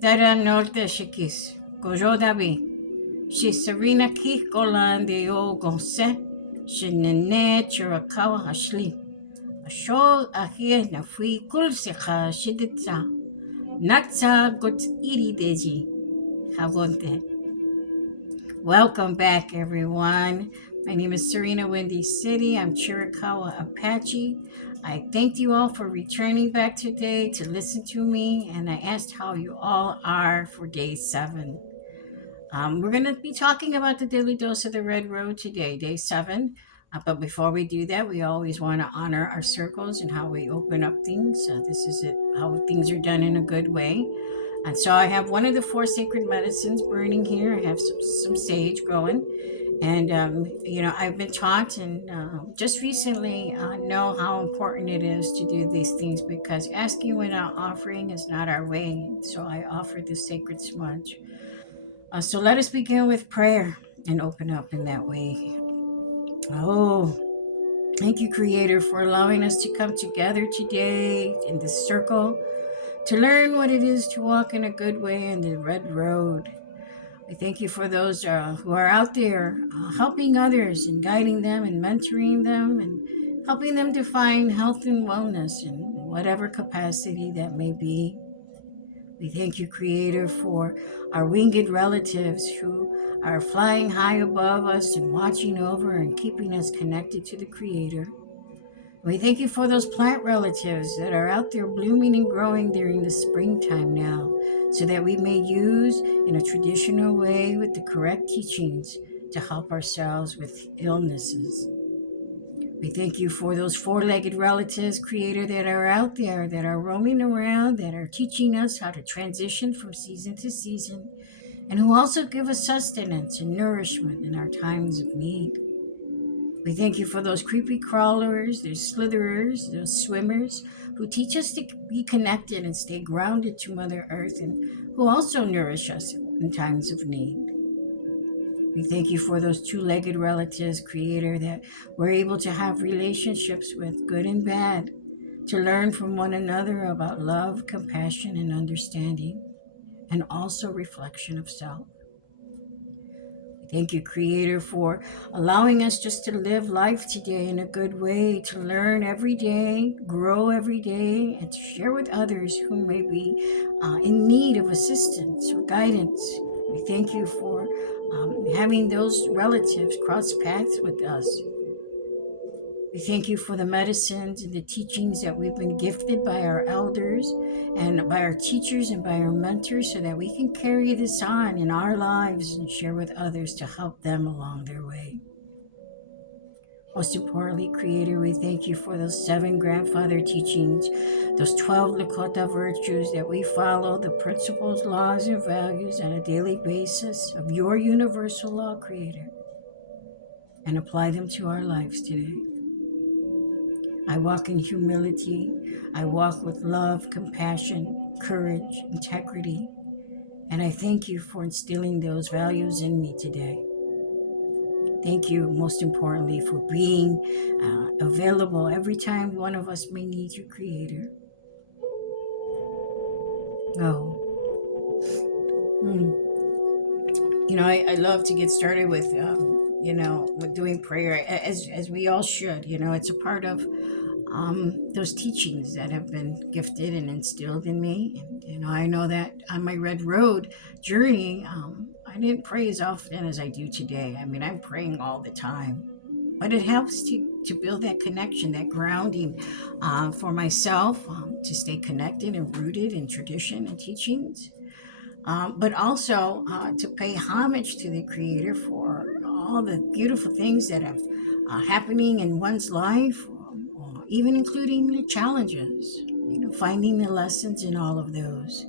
Dada Nolte shik'iis. Gozhóó Dabíh. She Sarina Golán Deyol Gonséé. She Nene Chiricahua Aslíí. Ashóó Ahi'ye Nawíí Kulsika Shiditsa. Natsa Gut Iri Deji. Hagonte. Welcome back, everyone. My name is Sarina Windy City. I'm Chiricahua Apache. I thank you all for returning back today to listen to me, and I asked how you all are for day 7. We're going to be talking about the daily dose of the red road today, day 7. But before we do that, we always want to honor our circles and how we open up things. This is it, how things are done in a good way. And so I have one of the 4 sacred medicines burning here. I have some sage going. And, I've been taught and just recently know how important it is to do these things because asking without offering is not our way. So I offer this sacred smudge. So let us begin with prayer and open up in that way. Oh, thank you, Creator, for allowing us to come together today in this circle to learn what it is to walk in a good way in the red road. We thank you for those who are out there helping others and guiding them and mentoring them and helping them to find health and wellness in whatever capacity that may be. We thank you, Creator, for our winged relatives who are flying high above us and watching over and keeping us connected to the Creator. We thank you for those plant relatives that are out there blooming and growing during the springtime now, so that we may use in a traditional way with the correct teachings to help ourselves with illnesses. We thank you for those 4-legged relatives, Creator, that are out there, that are roaming around, that are teaching us how to transition from season to season, and who also give us sustenance and nourishment in our times of need. We thank you for those creepy crawlers, those slitherers, those swimmers who teach us to be connected and stay grounded to Mother Earth and who also nourish us in times of need. We thank you for those 2-legged relatives, Creator, that we're able to have relationships with, good and bad, to learn from one another about love, compassion, and understanding, and also reflection of self. Thank you, Creator, for allowing us just to live life today in a good way, to learn every day, grow every day, and to share with others who may be in need of assistance or guidance. We thank you for having those relatives cross paths with us. We thank you for the medicines and the teachings that we've been gifted by our elders and by our teachers and by our mentors so that we can carry this on in our lives and share with others to help them along their way. Most importantly, Creator, we thank you for those 7 grandfather teachings, those 12 Lakota virtues that we follow, the principles, laws, and values on a daily basis of your universal law, Creator, and apply them to our lives today. I walk in humility. I walk with love, compassion, courage, integrity. And I thank you for instilling those values in me today. Thank you, most importantly, for being available every time one of us may need you, Creator. Oh. I love to get started with, with doing prayer, as we all should. It's a part of those teachings that have been gifted and instilled in me. And, I know that on my Red Road journey, I didn't pray as often as I do today. I mean, I'm praying all the time. But it helps to build that connection, that grounding for myself, to stay connected and rooted in tradition and teachings. But also to pay homage to the Creator for all the beautiful things that are happening in one's life, even including the challenges, finding the lessons in all of those.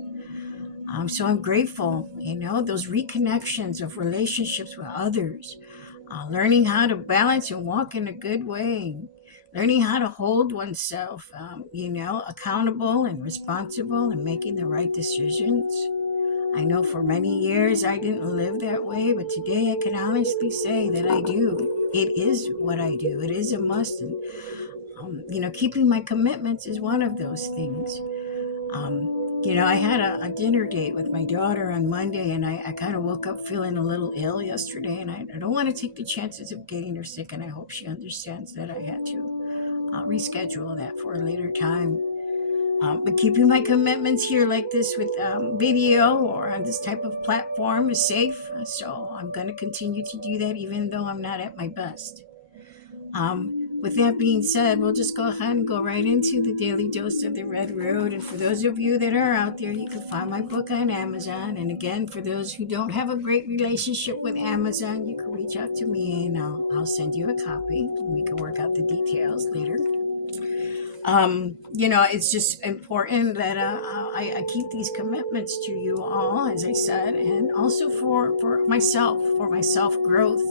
So I'm grateful, those reconnections of relationships with others, learning how to balance and walk in a good way, learning how to hold oneself, accountable and responsible and making the right decisions. I know for many years I didn't live that way, but today I can honestly say that I do. It is what I do. It is a must. And, keeping my commitments is one of those things. I had a dinner date with my daughter on Monday, and I kind of woke up feeling a little ill yesterday, and I don't want to take the chances of getting her sick, and I hope she understands that I had to reschedule that for a later time. But keeping my commitments here like this with video or on this type of platform is safe, so I'm going to continue to do that even though I'm not at my best. With that being said, we'll just go ahead and go right into the daily dose of the Red Road. And for those of you that are out there, you can find my book on Amazon. And again, for those who don't have a great relationship with Amazon, you can reach out to me and I'll send you a copy. We can work out the details later. It's just important that I keep these commitments to you all, as I said, and also for my self growth.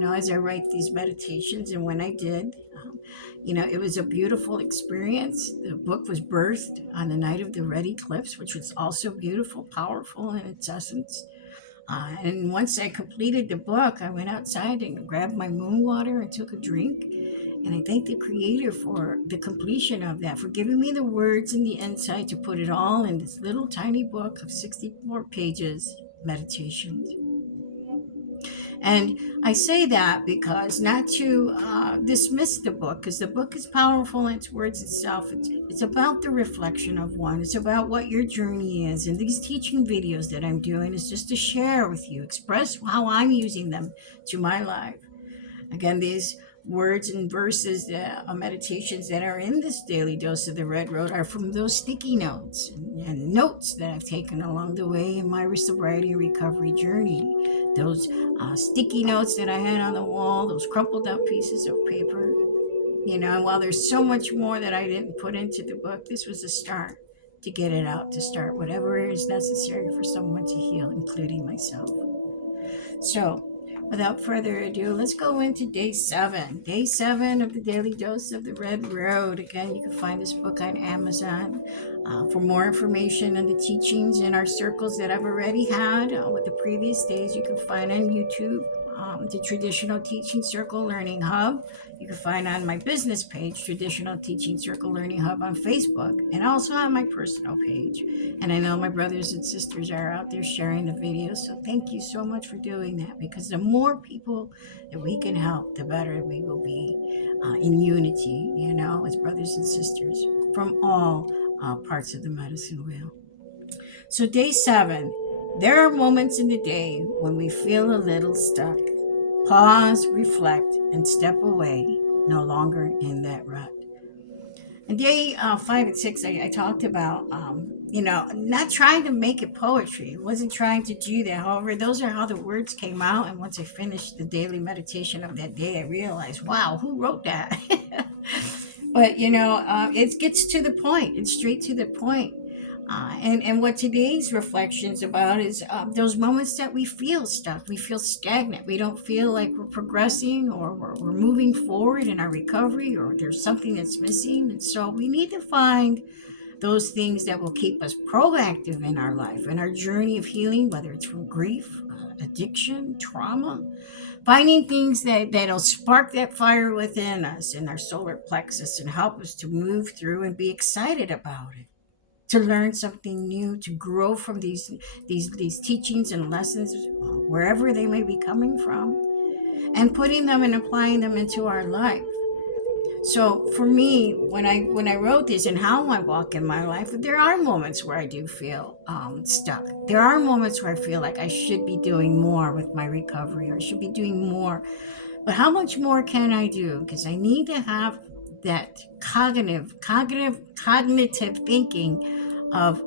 As I write these meditations, and when I did, it was a beautiful experience. The book was birthed on the night of the red eclipse, which was also beautiful, powerful in its essence. And once I completed the book, I went outside and grabbed my moon water and took a drink. And I thank the Creator for the completion of that, for giving me the words and the insight to put it all in this little tiny book of 64 pages, Meditations. And I say that because not to dismiss the book, because the book is powerful in its words itself. It's about the reflection of one. It's about what your journey is. And these teaching videos that I'm doing is just to share with you, express how I'm using them to my life. Again, these words and verses, meditations that are in this daily dose of the Red Road are from those sticky notes and notes that I've taken along the way in my sobriety and recovery journey. Those sticky notes that I had on the wall, those crumpled up pieces of paper. And while there's so much more that I didn't put into the book, this was a start to get it out, to start whatever is necessary for someone to heal, including myself. So, without further ado, let's go into day 7. Day 7 of the Daily Dose of the Red Road. Again, you can find this book on Amazon. For more information on the teachings in our circles that I've already had with the previous days, you can find on YouTube, the Traditional Teaching Circle Learning Hub. You can find on my business page, Traditional Teaching Circle Learning Hub on Facebook, and also on my personal page. And I know my brothers and sisters are out there sharing the videos, so thank you so much for doing that, because the more people that we can help, the better we will be in unity, as brothers and sisters from all parts of the medicine wheel. So day 7, there are moments in the day when we feel a little stuck. Pause, reflect, and step away, no longer in that rut. And day 5 and 6, I talked about, not trying to make it poetry. I wasn't trying to do that. However, those are how the words came out. And once I finished the daily meditation of that day, I realized, wow, who wrote that? But, it gets to the point. It's straight to the point. And what today's reflection's about is those moments that we feel stuck, we feel stagnant, we don't feel like we're progressing or we're moving forward in our recovery, or there's something that's missing. And so we need to find those things that will keep us proactive in our life, in our journey of healing, whether it's from grief, addiction, trauma. Finding things that'll spark that fire within us in our solar plexus and help us to move through and be excited about it, to learn something new, to grow from these teachings and lessons, wherever they may be coming from, and putting them and applying them into our life. So for me, when I wrote this and how I walk in my life, there are moments where I do feel stuck. There are moments where I feel like I should be doing more with my recovery, or I should be doing more. But how much more can I do? Because I need to have that cognitive thinking of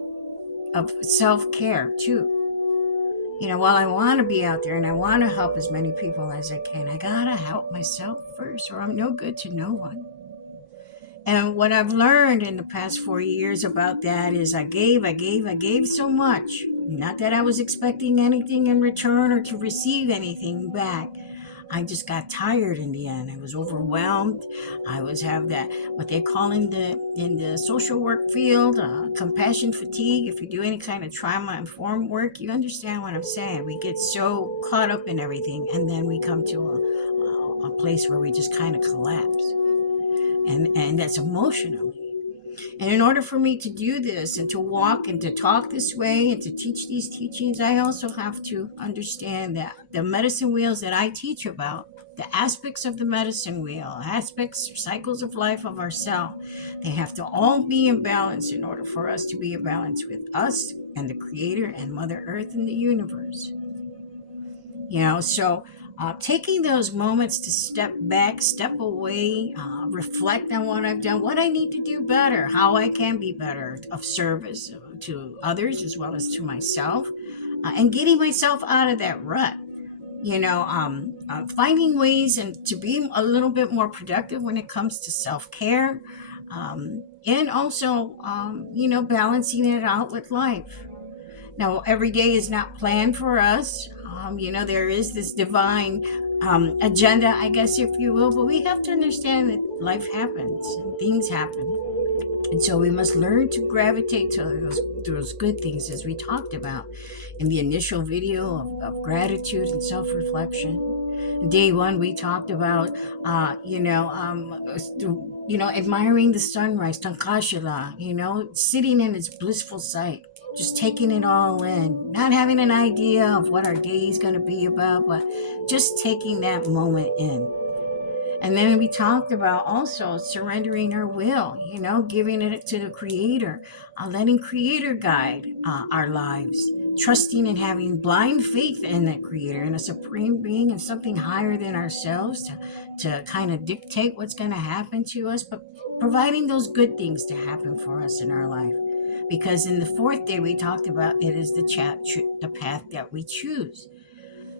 self-care too. While I want to be out there and I want to help as many people as I can, I gotta help myself first, or I'm no good to no one. And what I've learned in the past 4 years about that is I gave so much. Not that I was expecting anything in return or to receive anything back. I just got tired in the end. I was overwhelmed. I was have that what they call in the social work field, compassion fatigue. If you do any kind of trauma informed work, you understand what I'm saying. We get so caught up in everything, and then we come to a place where we just kind of collapse, and that's emotionally. And in order for me to do this and to walk and to talk this way and to teach these teachings, I also have to understand that the medicine wheels that I teach about, the aspects of the medicine wheel, aspects or cycles of life of ourselves, they have to all be in balance in order for us to be in balance with us and the Creator and Mother Earth and the universe. So taking those moments to step back, step away, reflect on what I've done, what I need to do better, how I can be better of service to others as well as to myself, and getting myself out of that rut. Finding ways and to be a little bit more productive when it comes to self-care, and also, balancing it out with life. Now, every day is not planned for us. There is this divine agenda, I guess, if you will, but we have to understand that life happens and things happen. And so we must learn to gravitate to those good things, as we talked about in the initial video of gratitude and self-reflection. Day one, we talked about, admiring the sunrise, tankashila, sitting in its blissful sight, just taking it all in, not having an idea of what our day is going to be about, but just taking that moment in. And then we talked about also surrendering our will, giving it to the Creator, letting Creator guide our lives, trusting and having blind faith in that Creator and a supreme being and something higher than ourselves to kind of dictate what's going to happen to us, but providing those good things to happen for us in our life. Because in the fourth day, we talked about it is the path that we choose.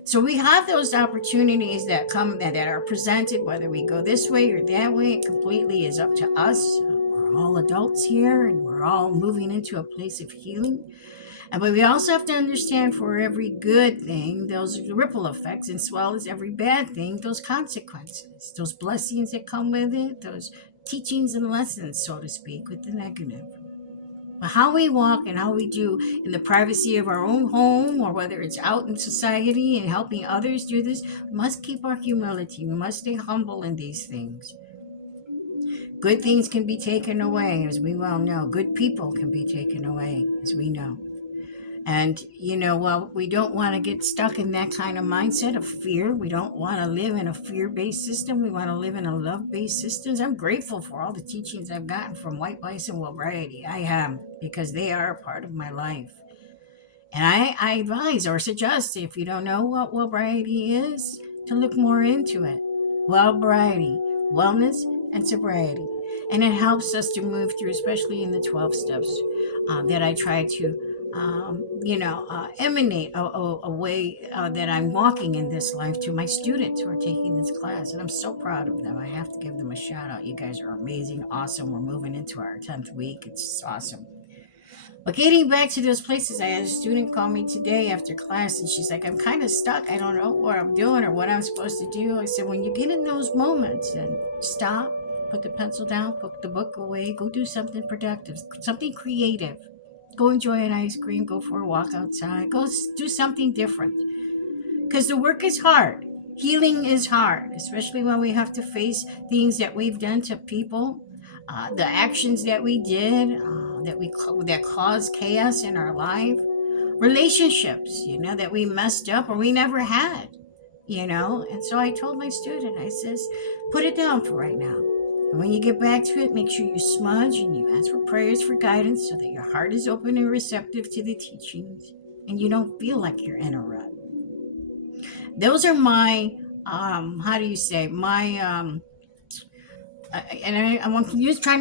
So we have those opportunities that come that are presented, whether we go this way or that way. It completely is up to us. We're all adults here, and we're all moving into a place of healing. But we also have to understand, for every good thing, those ripple effects, as well as every bad thing, those consequences, those blessings that come with it, those teachings and lessons, so to speak, with the negative. But how we walk and how we do in the privacy of our own home, or whether it's out in society and helping others do this, we must keep our humility. We must stay humble in these things. Good things can be taken away, as we well know. Good people can be taken away, as we know. And, we don't want to get stuck in that kind of mindset of fear. We don't want to live in a fear-based system. We want to live in a love-based system. I'm grateful for all the teachings I've gotten from White Bison Wellbriety. I am, because they are a part of my life. And I advise or suggest, if you don't know what Wellbriety is, to look more into it. Wellbriety, wellness and sobriety. And it helps us to move through, especially in the 12 steps that I try to emanate a way that I'm walking in this life to my students who are taking this class. And I'm so proud of them. I have to give them a shout out. You guys are amazing, awesome. We're moving into our 10th week. It's awesome. But getting back to those places, I had a student call me today after class, and she's like, I'm kind of stuck. I don't know what I'm doing or what I'm supposed to do. I said, when you get in those moments, then stop, put the pencil down, put the book away, go do something productive, something creative. Go enjoy an ice cream, go for a walk outside, go do something different. Because the work is hard. Healing is hard, especially when we have to face things that we've done to people, the actions that we did, that caused chaos in our life, relationships, that we messed up or we never had, And so I told my student, I says, put it down for right now. And when you get back to it, make sure you smudge and you ask for prayers for guidance so that your heart is open and receptive to the teachings and you don't feel like you're in a rut. Those are my, I'm trying to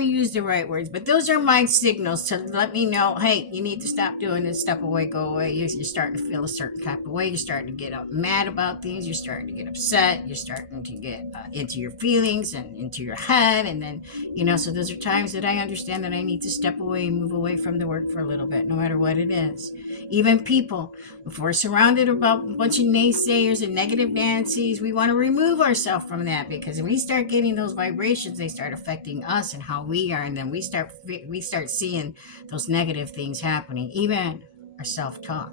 use the right words, but those are my signals to let me know, hey, you need to stop doing this, step away, go away. You're starting to feel a certain type of way. You're starting to get mad about things. You're starting to get upset. You're starting to get into your feelings and into your head. And then, so those are times that I understand that I need to step away and move away from the work for a little bit, no matter what it is. Even people, if we're surrounded about a bunch of naysayers and negative Nancy's, we want to remove ourselves from that, because if we start getting those vibrations, they start affecting us and how we are, and then we start seeing those negative things happening, even our self-talk.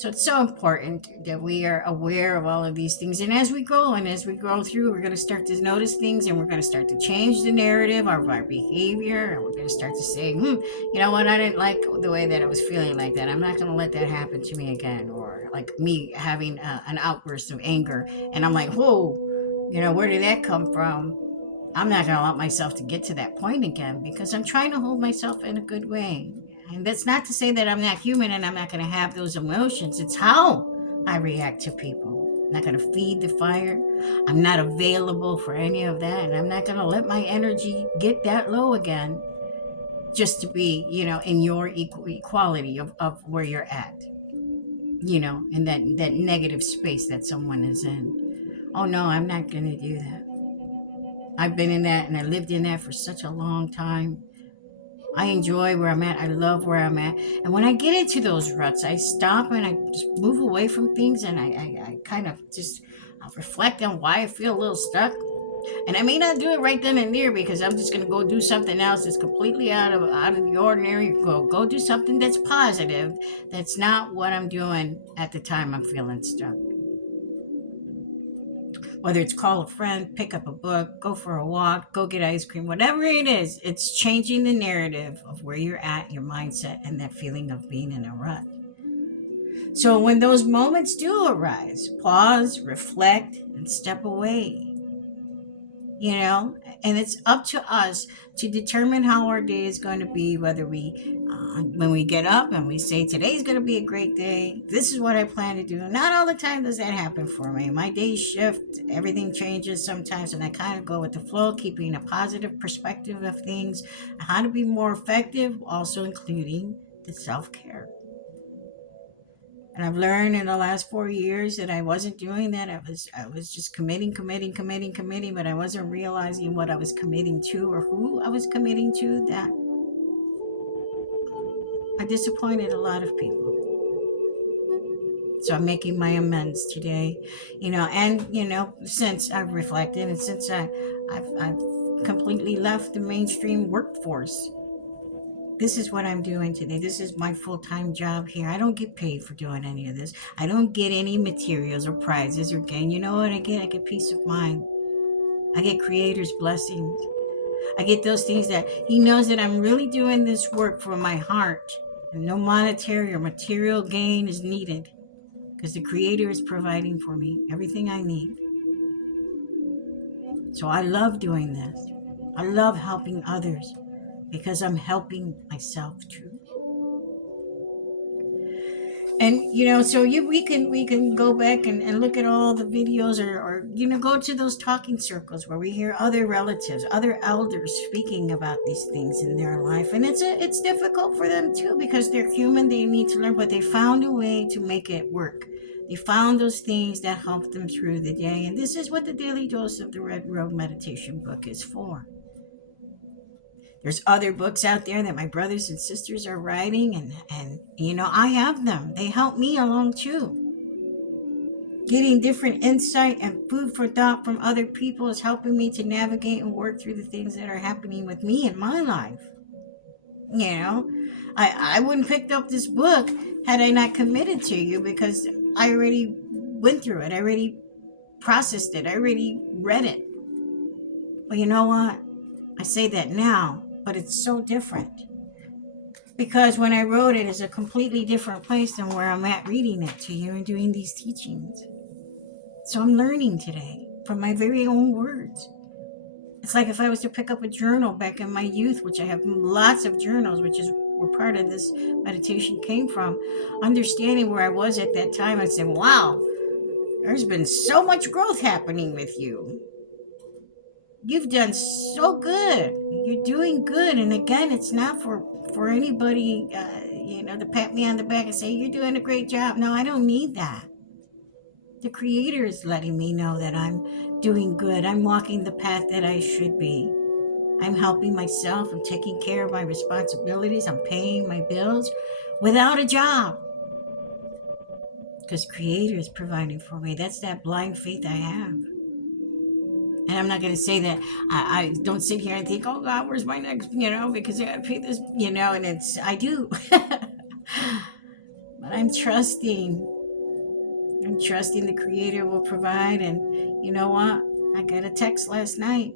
So it's so important that we are aware of all of these things. And as we grow through, we're going to start to notice things, and we're going to start to change the narrative of our behavior. And we're going to start to say, you know what? I didn't like the way that I was feeling like that. I'm not going to let that happen to me again. Or like me having an outburst of anger. And I'm like, whoa, where did that come from? I'm not going to allow myself to get to that point again, because I'm trying to hold myself in a good way. And that's not to say that I'm not human and I'm not going to have those emotions. It's how I react to people. I'm not going to feed the fire. I'm not available for any of that. And I'm not going to let my energy get that low again just to be, in your equality of where you're at, in that negative space that someone is in. Oh, no, I'm not going to do that. I've been in that and I lived in that for such a long time. I enjoy where I'm at. I love where I'm at. And when I get into those ruts, I stop and I just move away from things, and I kind of just reflect on why I feel a little stuck. And I may not do it right then and there, because I'm just going to go do something else that's completely out of the ordinary. Go do something that's positive. That's not what I'm doing at the time I'm feeling stuck. Whether it's call a friend, pick up a book, go for a walk, go get ice cream, whatever it is, it's changing the narrative of where you're at, your mindset, and that feeling of being in a rut. So when those moments do arise, pause, reflect, and step away. And it's up to us to determine how our day is going to be, whether when we get up and we say, today's going to be a great day, this is what I plan to do. Not all the time does that happen for me. My days shift, everything changes sometimes, and I kind of go with the flow, keeping a positive perspective of things, how to be more effective, also including the self-care. And I've learned in the last 4 years that I wasn't doing that. I was just committing, but I wasn't realizing what I was committing to or who I was committing to. That I disappointed a lot of people. So I'm making my amends today, since I've reflected, and since I've completely left the mainstream workforce. This is what I'm doing today. This is my full-time job here. I don't get paid for doing any of this. I don't get any materials or prizes or gain. You know what I get? I get peace of mind. I get Creator's blessings. I get those things that He knows that I'm really doing this work from my heart. And no monetary or material gain is needed, because the Creator is providing for me everything I need. So I love doing this. I love helping others, because I'm helping myself too. And so we can go back and look at all the videos, or go to those talking circles where we hear other relatives, other elders speaking about these things in their life. And it's difficult for them too, because they're human. They need to learn, but they found a way to make it work. They found those things that helped them through the day. And this is what the Daily Dose of the Red Road Meditation book is for. There's other books out there that my brothers and sisters are writing, and I have them. They help me along too. Getting different insight and food for thought from other people is helping me to navigate and work through the things that are happening with me in my life. I wouldn't picked up this book had I not committed to you, because I already went through it. I already processed it. I already read it. Well, you know what? I say that now, but it's so different, because when I wrote it, it's a completely different place than where I'm at reading it to you and doing these teachings. So I'm learning today from my very own words. It's like if I was to pick up a journal back in my youth, which I have lots of journals, which is where part of this meditation came from, understanding where I was at that time, I'd say, wow, there's been so much growth happening with you. You've done so good. You're doing good. And again, it's not for anybody, to pat me on the back and say, you're doing a great job. No, I don't need that. The Creator is letting me know that I'm doing good. I'm walking the path that I should be. I'm helping myself. I'm taking care of my responsibilities. I'm paying my bills without a job, because Creator is providing for me. That's that blind faith I have. And I'm not going to say that I don't sit here and think, oh God, where's my next, because I got to pay this, and I do. But I'm trusting. I'm trusting the Creator will provide. And you know what? I got a text last night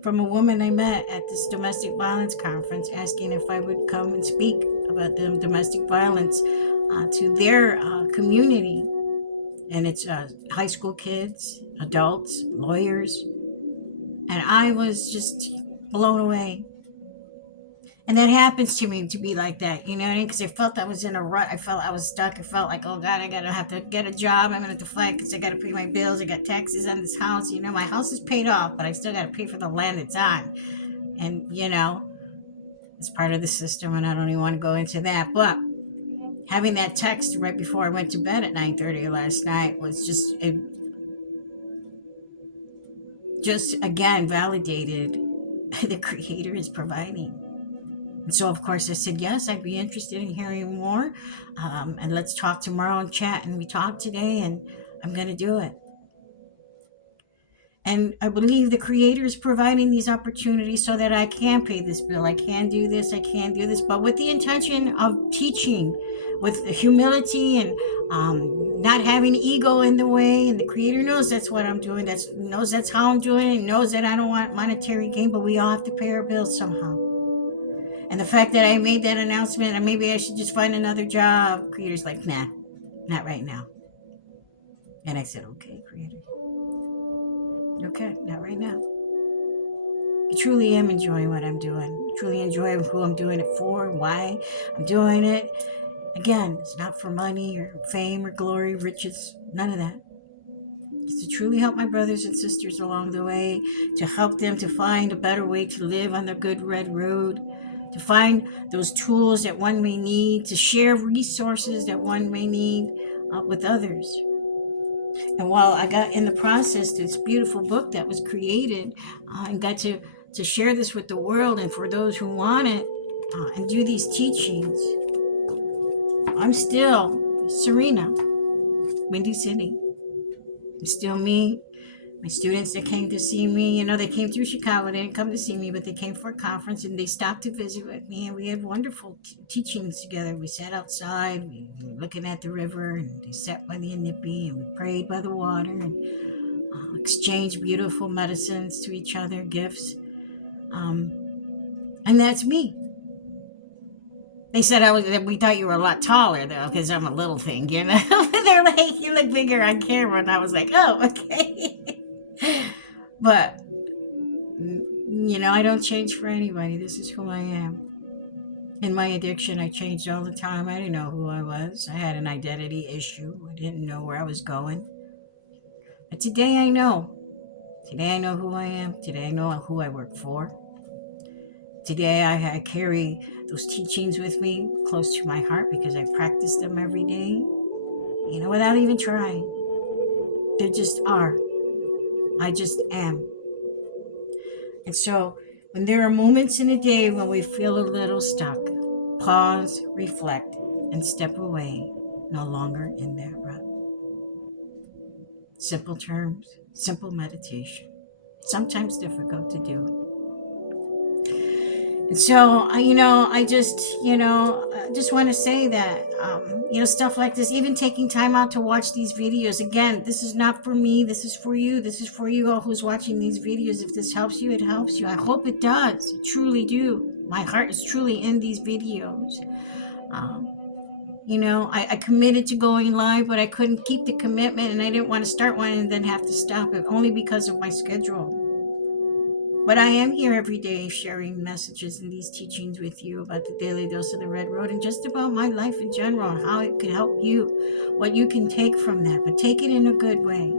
from a woman I met at this domestic violence conference asking if I would come and speak about the domestic violence to their community. And it's high school kids, adults, lawyers. And I was just blown away. And that happens to me to be like that, you know what I mean? Because I felt I was in a rut. I felt I was stuck. I felt like, oh God, I gotta have to get a job. I'm gonna have to fight because I gotta pay my bills. I got taxes on this house. You know, my house is paid off, but I still gotta pay for the land it's on. And you know, it's part of the system, and I don't even want to go into that. But having that text right before I went to bed at 9:30 last night was just again validated the Creator is providing. And so, of course, I said, yes, I'd be interested in hearing more. And let's talk tomorrow and chat. And we talked today, and I'm going to do it. And I believe the Creator is providing these opportunities so that I can pay this bill. I can do this. I can do this. But with the intention of teaching with humility and not having ego in the way. And the Creator knows that's what I'm doing. Knows that's how I'm doing it. Knows that I don't want monetary gain. But we all have to pay our bills somehow. And the fact that I made that announcement and maybe I should just find another job, Creator's like, nah, not right now. And I said, okay, Creator. Okay, not right now. I truly am enjoying what I'm doing. I truly enjoy who I'm doing it for, why I'm doing it. Again, it's not for money or fame or glory, riches, none of that. It's to truly help my brothers and sisters along the way, to help them to find a better way to live on the good red road, to find those tools that one may need, to share resources that one may need with others. And while I got in the process this beautiful book that was created and got to share this with the world and for those who want it and do these teachings, I'm still Sarina Windy City. I'm still me. My students that came to see me, you know, they came through Chicago. They didn't come to see me, but they came for a conference and they stopped to visit with me. And we had wonderful teachings together. We sat outside, we were looking at the river, and they sat by the Inipi, and we prayed by the water and exchanged beautiful medicines to each other, gifts. And that's me. They said we thought you were a lot taller though, because I'm a little thing, you know. They're like, you look bigger on camera, and I was like, oh, okay. But, you know, I don't change for anybody. This is who I am. In my addiction, I changed all the time. I didn't know who I was. I had an identity issue. I didn't know where I was going. But today I know. Today I know who I am. Today I know who I work for. Today I carry those teachings with me close to my heart because I practice them every day, you know, without even trying. They just are. I just am. And so when there are moments in a day when we feel a little stuck, pause, reflect, and step away, no longer in that rut. Simple terms, simple meditation, sometimes difficult to do. And so, I just want to say that, stuff like this, even taking time out to watch these videos. Again, this is not for me. This is for you. This is for you all who's watching these videos. If this helps you, it helps you. I hope it does. I truly do. My heart is truly in these videos. I committed to going live, but I couldn't keep the commitment, and I didn't want to start one and then have to stop it, only because of my schedule. But I am here every day sharing messages and these teachings with you about the daily dose of the red road and just about my life in general and how it can help you, what you can take from that, but take it in a good way.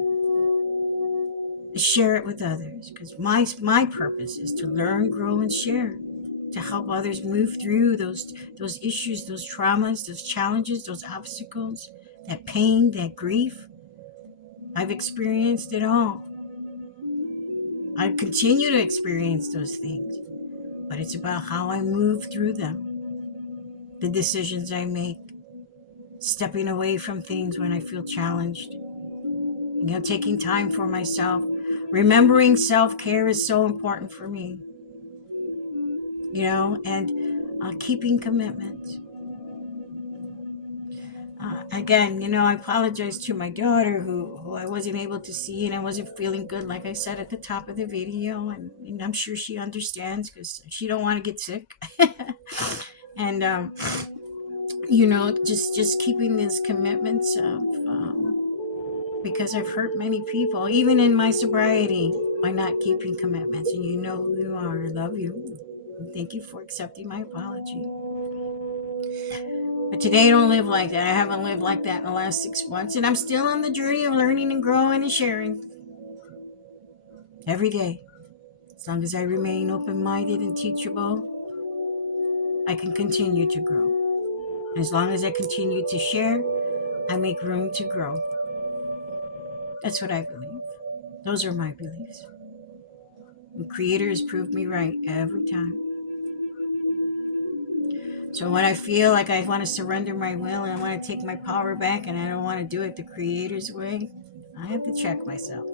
Share it with others, because my purpose is to learn, grow, and share, to help others move through those issues, those traumas, those challenges, those obstacles, that pain, that grief. I've experienced it all. I continue to experience those things, but it's about how I move through them, the decisions I make, stepping away from things when I feel challenged, taking time for myself. Remembering self-care is so important for me, and keeping commitments. again, I apologize to my daughter who I wasn't able to see and I wasn't feeling good, like I said at the top of the video. And I'm sure she understands because she don't want to get sick. And, just keeping these commitments of, because I've hurt many people, even in my sobriety, by not keeping commitments. And you know who you are. I love you. And thank you for accepting my apology. But today I don't live like that. I haven't lived like that in the last 6 months. And I'm still on the journey of learning and growing and sharing. Every day. As long as I remain open-minded and teachable, I can continue to grow. And as long as I continue to share, I make room to grow. That's what I believe. Those are my beliefs. And Creator has proved me right every time. So when I feel like I want to surrender my will and I want to take my power back and I don't want to do it the Creator's way, I have to check myself.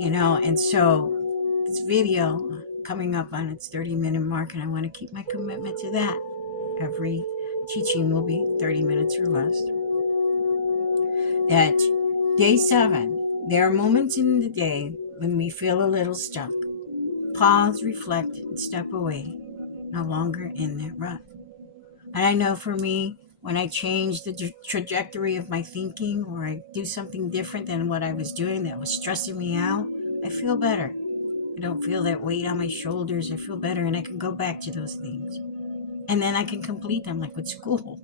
And so this video coming up on its 30-minute mark, and I want to keep my commitment to that. Every teaching will be 30 minutes or less. That day 7, there are moments in the day when we feel a little stuck. Pause, reflect, and step away. No longer in that rut. And I know for me, when I change the trajectory of my thinking, or I do something different than what I was doing that was stressing me out, I feel better. I don't feel that weight on my shoulders. I feel better, and I can go back to those things. And then I can complete them, like with school.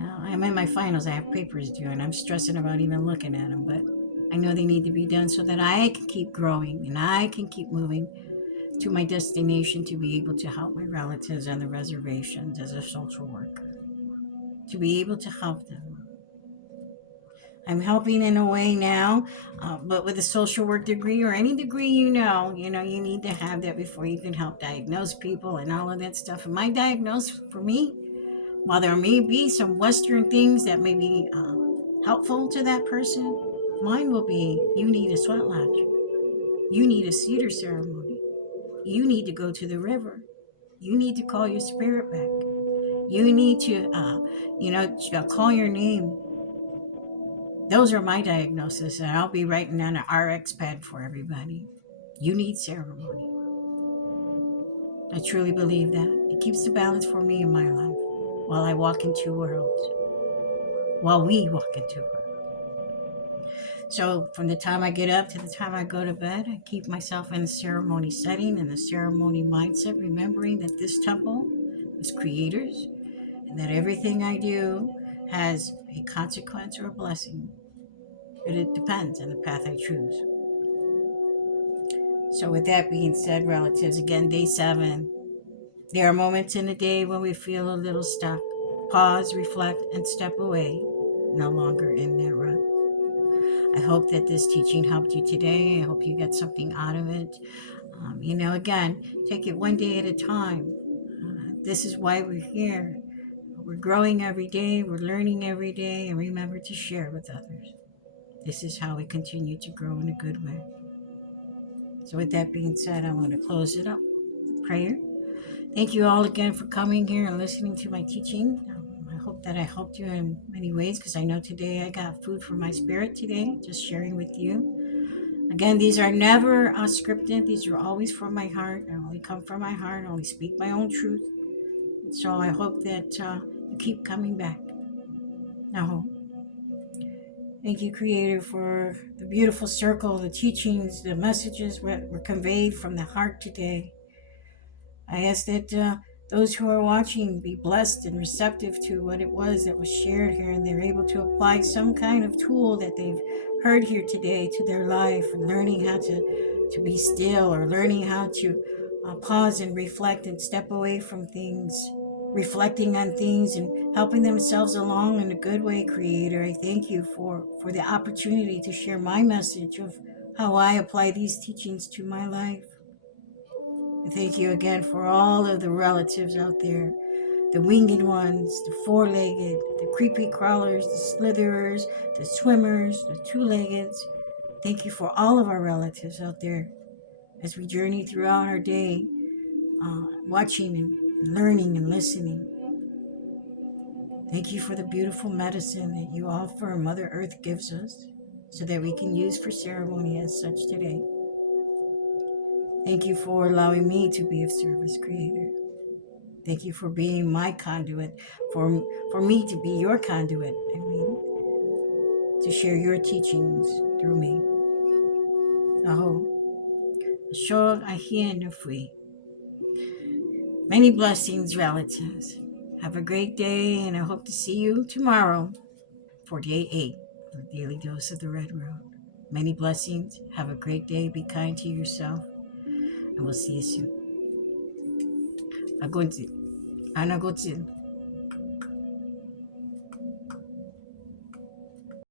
I'm in my finals. I have papers due, and I'm stressing about even looking at them. But I know they need to be done so that I can keep growing and I can keep moving to my destination, to be able to help my relatives on the reservations as a social worker, to be able to help them. I'm helping in a way now, but with a social work degree or any degree, you need to have that before you can help diagnose people and all of that stuff. And my diagnosis for me, while there may be some Western things that may be helpful to that person, mine will be, you need a sweat lodge. You need a cedar ceremony. You need to go to the river. You need to call your spirit back. You need to, call your name. Those are my diagnoses, and I'll be writing on an RX pad for everybody. You need ceremony. I truly believe that. It keeps the balance for me in my life while I walk in two worlds. While we walk in two worlds. So from the time I get up to the time I go to bed, I keep myself in a ceremony setting and a ceremony mindset, remembering that this temple is Creator's and that everything I do has a consequence or a blessing. But it depends on the path I choose. So with that being said, relatives, again, day 7. There are moments in the day when we feel a little stuck. Pause, reflect, and step away. No longer in that rut. I hope that this teaching helped you today. I hope you got something out of it. Again, take it one day at a time. This is why we're here. We're growing every day. We're learning every day. And remember to share with others. This is how we continue to grow in a good way. So with that being said, I want to close it up with prayer. Thank you all again for coming here and listening to my teaching. I hope that I helped you in many ways, because I know today I got food for my spirit today, just sharing with you. Again, these are never scripted. These are always from my heart. I only come from my heart. I only speak my own truth. So I hope that you keep coming back. Now, thank you, Creator, for the beautiful circle, the teachings, the messages were conveyed from the heart today. I ask that those who are watching be blessed and receptive to what it was that was shared here, and they're able to apply some kind of tool that they've heard here today to their life, and learning how to be still, or learning how to pause and reflect and step away from things, reflecting on things and helping themselves along in a good way. Creator, I thank you for the opportunity to share my message of how I apply these teachings to my life. I thank you again for all of the relatives out there, the winged ones, the four-legged, the creepy crawlers, the slitherers, the swimmers, the two-leggeds. Thank you for all of our relatives out there as we journey throughout our day, watching and learning and listening. Thank you for the beautiful medicine that you offer and Mother Earth gives us so that we can use for ceremony as such today. Thank you for allowing me to be of service, Creator. Thank you for being my conduit, for me to be your conduit, to share your teachings through me. Ashóó, Ashóó, Ahi'ye, Nowíí. Many blessings, relatives. Have a great day, and I hope to see you tomorrow for day 8 of the Daily Dose of the Red Road. Many blessings. Have a great day. Be kind to yourself, and we'll see you soon. Anagotin.